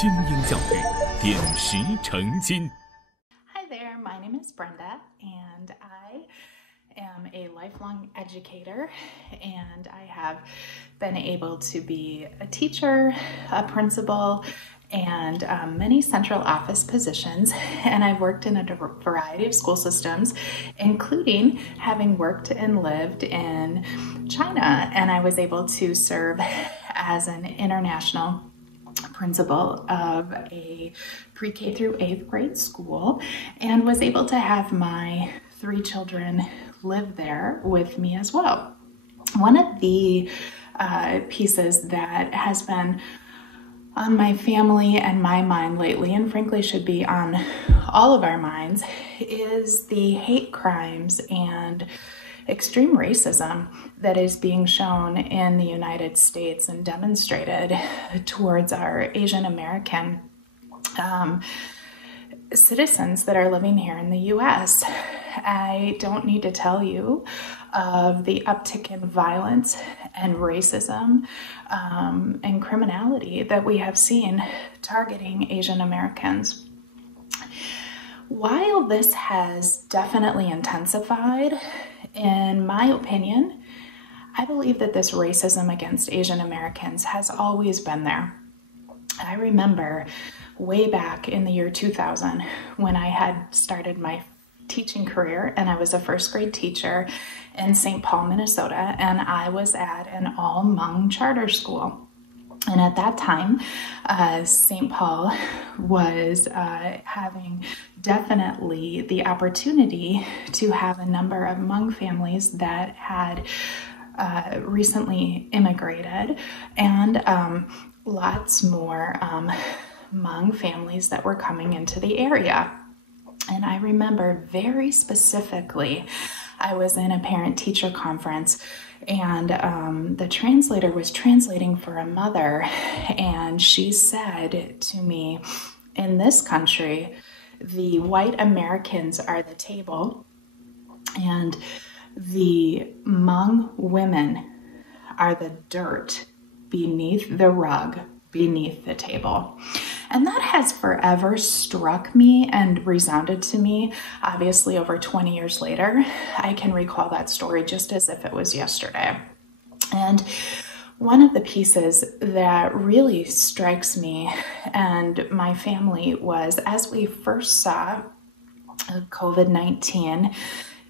精英教育，点石成金。Hi there, my name is Brenda, and I am a lifelong educator, and I have been able to be a teacher, a principal, and many central office positions, and I've worked in a variety of school systems, including having worked and lived in China, and I was able to serve as an international principal of a pre-K through 8th grade school, and was able to have my 3 children live there with me as well. One of the pieces that has been on my family and my mind lately, and frankly should be on all of our minds, is the hate crimes and extreme racism that is being shown in the United States and demonstrated towards our Asian American citizens that are living here in the US. I don't need to tell you of the uptick in violence and racism and criminality that we have seen targeting Asian Americans. While this has definitely intensified, in my opinion, I believe that this racism against Asian Americans has always been there. I remember way back in the year 2000 when I had started my teaching career, and I was a first grade teacher in St. Paul, Minnesota, and I was at an all-Hmong charter school. And at that time, St. Paul was having definitely the opportunity to have a number of Hmong families that had recently immigrated, and lots more Hmong families that were coming into the area. And I remember very specifically, I was in a parent-teacher conference, and the translator was translating for a mother, and she said to me, in this country, the white Americans are the table, and the Hmong women are the dirt beneath the rug, beneath the table. And that has forever struck me and resounded to me. Obviously, over 20 years later, I can recall that story just as if it was yesterday. And one of the pieces that really strikes me and my family was, as we first saw COVID-19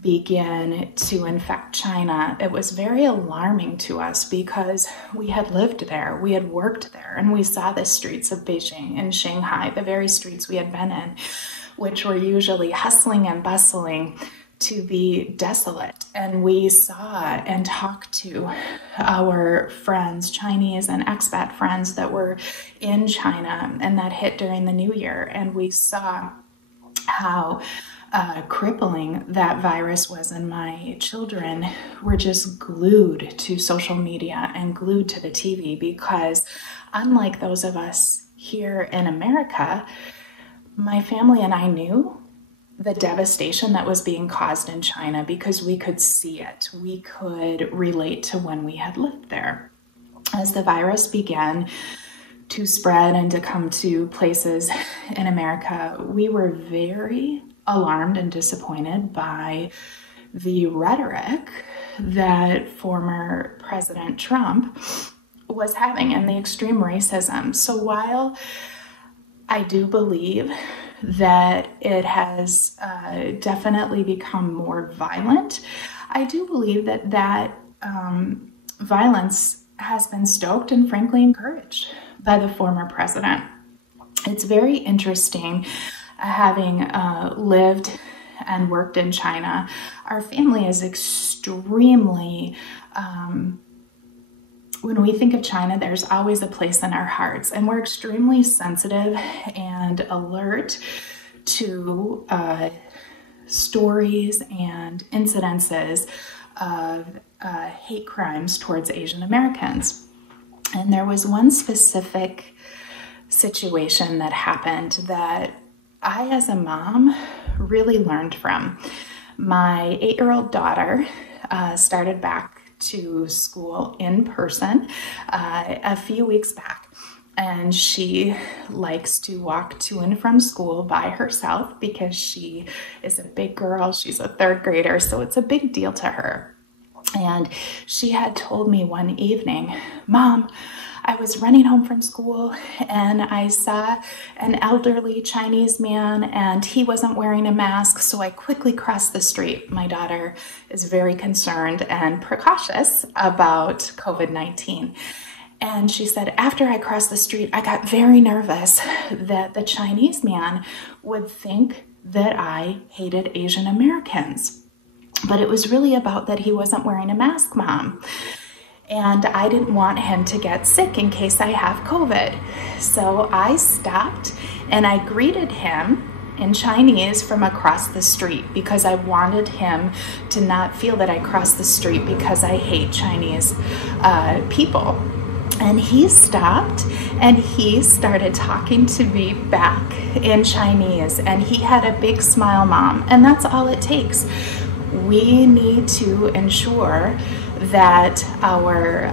began to infect China, it was very alarming to us because we had lived there, we had worked there, and we saw the streets of Beijing and Shanghai, the very streets we had been in, which were usually hustling and bustling, to be desolate. And we saw and talked to our friends, Chinese and expat friends that were in China, and that hit during the new year, and we saw how crippling that virus was, and my children were just glued to social media and glued to the TV because, unlike those of us here in America, my family and I knew the devastation that was being caused in China because we could see it. We could relate to when we had lived there. As the virus began to spread and to come to places in America, we were very alarmed and disappointed by the rhetoric that former President Trump was having and the extreme racism. So while I do believe that it has definitely become more violent, I do believe that violence has been stoked and frankly encouraged by the former president. It's very interesting. Having lived and worked in China, our family is extremely, when we think of China, there's always a place in our hearts, and we're extremely sensitive and alert to stories and incidences of hate crimes towards Asian Americans. And there was one specific situation that happened that I, as a mom, really learned from. My 8-year-old daughter started back to school in person a few weeks back. and she likes to walk to and from school by herself because she is a big girl. She's a third grader, so it's a big deal to her. And she had told me one evening, "Mom, I was running home from school and I saw an elderly Chinese man and he wasn't wearing a mask, so I quickly crossed the street." My daughter is very concerned and precautious about COVID-19. And she said, "After I crossed the street, I got very nervous that the Chinese man would think that I hated Asian Americans. But it was really about that he wasn't wearing a mask, Mom. And I didn't want him to get sick in case I have COVID." So I stopped and I greeted him in Chinese from across the street because I wanted him to not feel that I crossed the street because I hate Chinese people. And he stopped and he started talking to me back in Chinese, and he had a big smile, Mom. And that's all it takes. We need to ensure that our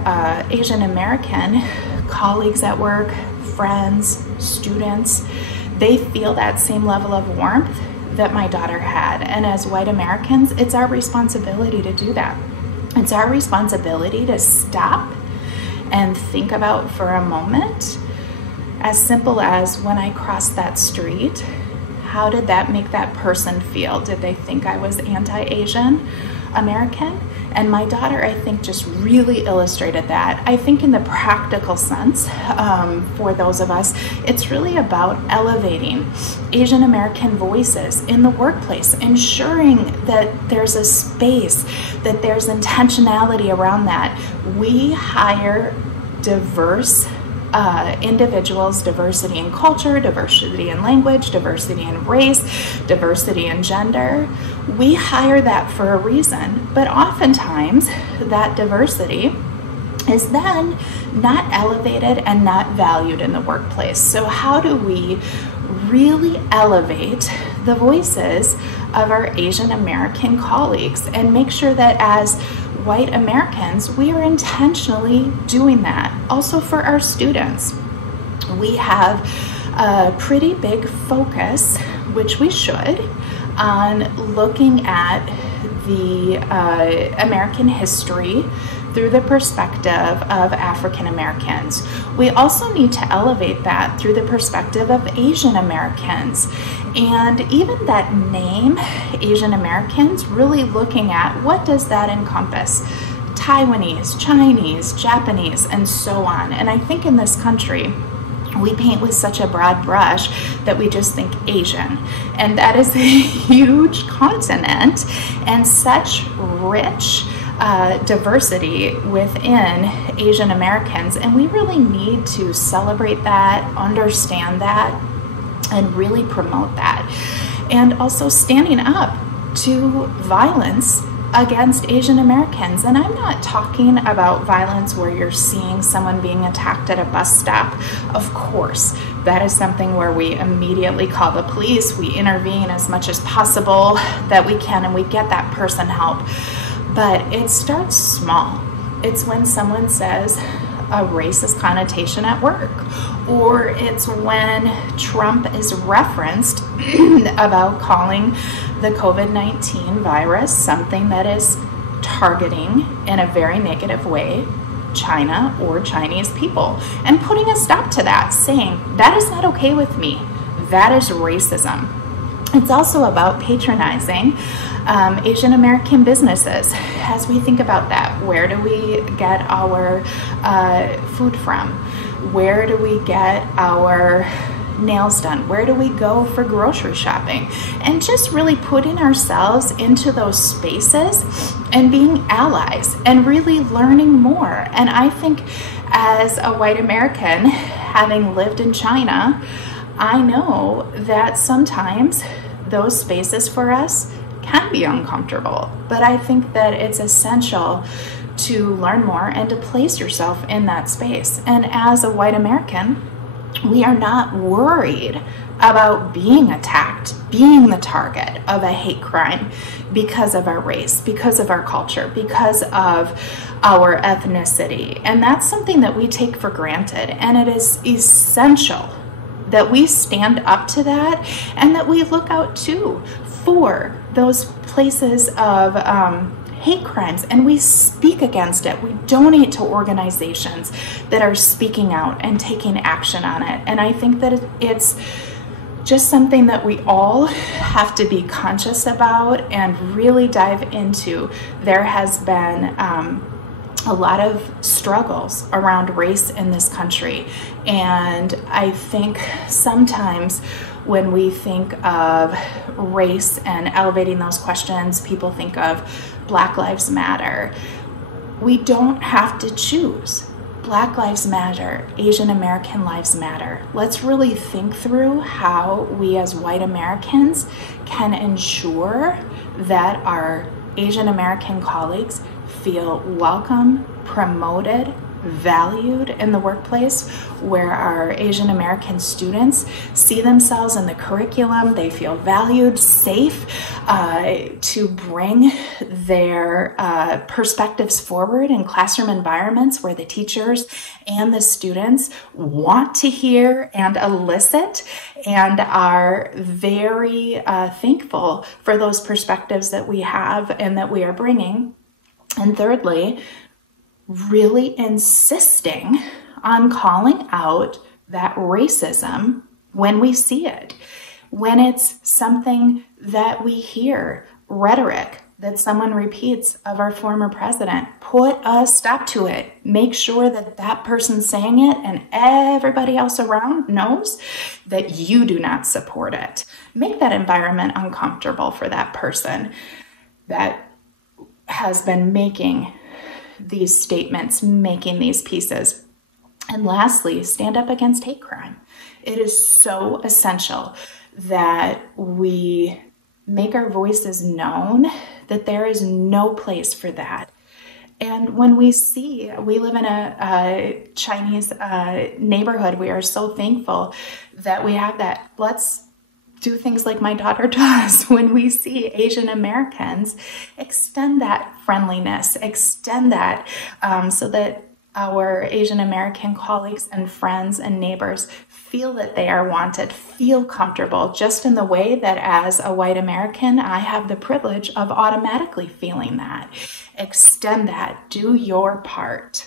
Asian American colleagues at work, friends, students, they feel that same level of warmth that my daughter had. And as white Americans, it's our responsibility to do that. It's our responsibility to stop and think about for a moment, as simple as when I crossed that street, how did that make that person feel? Did they think I was anti-Asian American? And my daughter, I think, just really illustrated that. I think in the practical sense, for those of us, it's really about elevating Asian American voices in the workplace, ensuring that there's a space, that there's intentionality around that. We hire diverse individuals, diversity in culture, diversity in language, diversity in race, diversity in gender. We hire that for a reason, but oftentimes that diversity is then not elevated and not valued in the workplace. So how do we really elevate the voices of our Asian American colleagues and make sure that as white Americans, we are intentionally doing that. Also for our students, we have a pretty big focus, which we should, on looking at the American history through the perspective of African Americans. We also need to elevate that through the perspective of Asian Americans. And even that name, Asian Americans, really looking at what does that encompass? Taiwanese, Chinese, Japanese, and so on. And I think in this country, we paint with such a broad brush that we just think Asian. And that is a huge continent and such rich diversity within Asian Americans. And we really need to celebrate that, understand that, and really promote that. And also standing up to violence against Asian Americans. And I'm not talking about violence where you're seeing someone being attacked at a bus stop. Of course, that is something where we immediately call the police, we intervene as much as possible that we can, and we get that person help. But it starts small. It's when someone says a racist connotation at work, or it's when Trump is referenced about calling the COVID-19 virus something that is targeting in a very negative way China or Chinese people, and putting a stop to that, saying that is not okay with me, that is racism. It's also about patronizing Asian American businesses. As we think about that, where do we get our food from? Where do we get our nails done? Where do we go for grocery shopping? And just really putting ourselves into those spaces and being allies and really learning more. And I think as a white American, having lived in China, I know that sometimes those spaces for us can be uncomfortable, but I think that it's essential to learn more and to place yourself in that space. And as a white American, We are not worried about being attacked, being the target of a hate crime because of our race, because of our culture, because of our ethnicity. And that's something that we take for granted. And it is essential that we stand up to that and that we look out too for those places of hate crimes, and we speak against it. We donate to organizations that are speaking out and taking action on it. And I think that it's just something that we all have to be conscious about and really dive into. There has been a lot of struggles around race in this country, and I think sometimes when we think of race and elevating those questions, people think of Black Lives Matter. We don't have to choose. Black Lives Matter, Asian American Lives Matter. Let's really think through how we as white Americans can ensure that our Asian American colleagues feel welcome, promoted, valued in the workplace, where our Asian American students see themselves in the curriculum, they feel valued, safe to bring their perspectives forward in classroom environments where the teachers and the students want to hear and elicit and are very thankful for those perspectives that we have and that we are bringing. And thirdly, really insisting on calling out that racism when we see it, when it's something that we hear, rhetoric that someone repeats of our former president. Put a stop to it. Make sure that that person saying it and everybody else around knows that you do not support it. Make that environment uncomfortable for that person that has been making these statements, making these pieces. And lastly, stand up against hate crime. It is so essential that we make our voices known, that there is no place for that. And when we live in a Chinese neighborhood, we are so thankful that we have that. Let's do things like my daughter does. When we see Asian Americans, extend that friendliness, extend that so that our Asian American colleagues and friends and neighbors feel that they are wanted, feel comfortable, just in the way that as a white American, I have the privilege of automatically feeling that. Extend that, do your part.